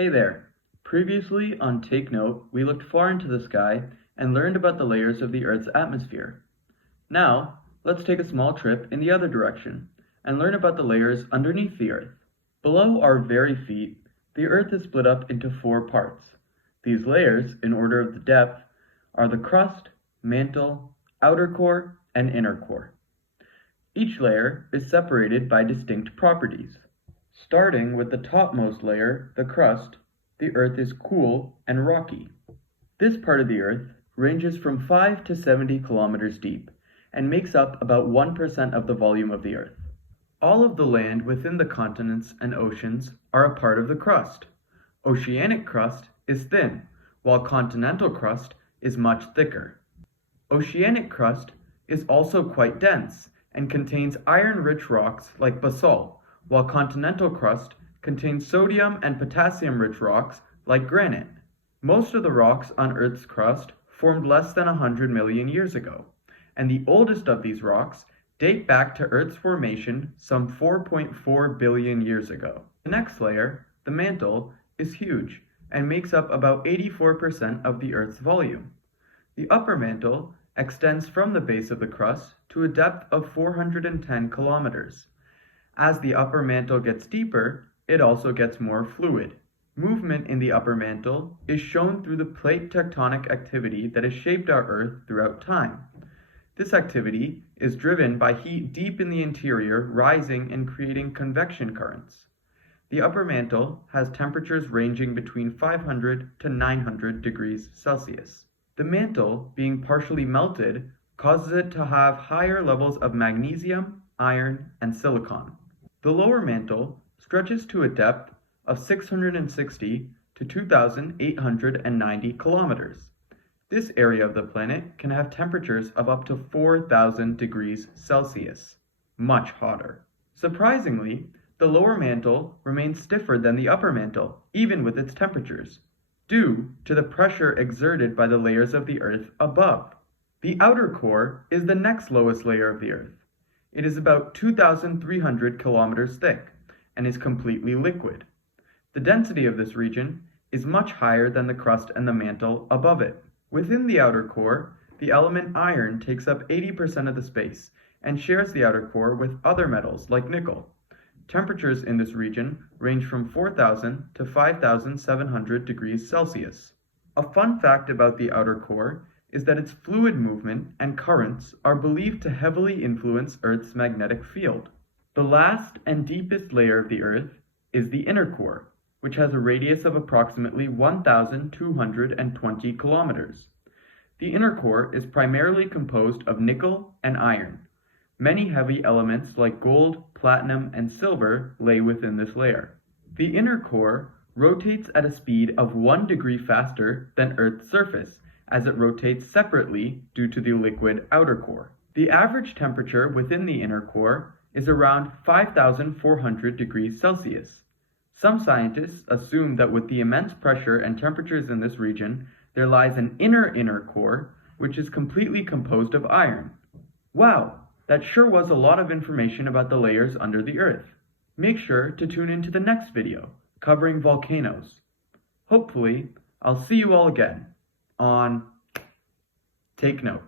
Hey there! Previously on TakeNote, we looked far into the sky and learned about the layers of the Earth's atmosphere. Now, let's take a small trip in the other direction and learn about the layers underneath the Earth. Below our very feet, the Earth is split up into 4 parts. These layers, in order of the depth, are the crust, mantle, outer core, and inner core. Each layer is separated by distinct properties. Starting with the topmost layer, the crust, the Earth is cool and rocky. This part of the Earth ranges from 5 to 70 kilometers deep and makes up about 1% of the volume of the Earth. All of the land within the continents and oceans are a part of the crust. Oceanic crust is thin, while continental crust is much thicker. Oceanic crust is also quite dense and contains iron-rich rocks like basalt, while continental crust contains sodium and potassium-rich rocks like granite. Most of the rocks on Earth's crust formed less than 100 million years ago, and the oldest of these rocks date back to Earth's formation some 4.4 billion years ago. The next layer, the mantle, is huge and makes up about 84% of the Earth's volume. The upper mantle extends from the base of the crust to a depth of 410 kilometers. As the upper mantle gets deeper, it also gets more fluid. Movement in the upper mantle is shown through the plate tectonic activity that has shaped our Earth throughout time. This activity is driven by heat deep in the interior rising and creating convection currents. The upper mantle has temperatures ranging between 500 to 900 degrees Celsius. The mantle, being partially melted, causes it to have higher levels of magnesium, iron, and silicon. The lower mantle stretches to a depth of 660 to 2,890 kilometers. This area of the planet can have temperatures of up to 4,000 degrees Celsius, much hotter. Surprisingly, the lower mantle remains stiffer than the upper mantle, even with its temperatures, due to the pressure exerted by the layers of the Earth above. The outer core is the next lowest layer of the Earth. It is about 2,300 kilometers thick and is completely liquid. The density of this region is much higher than the crust and the mantle above it. Within the outer core, the element iron takes up 80% of the space and shares the outer core with other metals like nickel. Temperatures in this region range from 4,000 to 5,700 degrees Celsius. A fun fact about the outer core is that its fluid movement and currents are believed to heavily influence Earth's magnetic field. The last and deepest layer of the Earth is the inner core, which has a radius of approximately 1,220 kilometers. The inner core is primarily composed of nickel and iron. Many heavy elements like gold, platinum, and silver lay within this layer. The inner core rotates at a speed of 1 degree faster than Earth's surface, as it rotates separately due to the liquid outer core. The average temperature within the inner core is around 5,400 degrees Celsius. Some scientists assume that with the immense pressure and temperatures in this region, there lies an inner core, which is completely composed of iron. Wow, that sure was a lot of information about the layers under the Earth. Make sure to tune into the next video, covering volcanoes. Hopefully, I'll see you all again on TakeNote.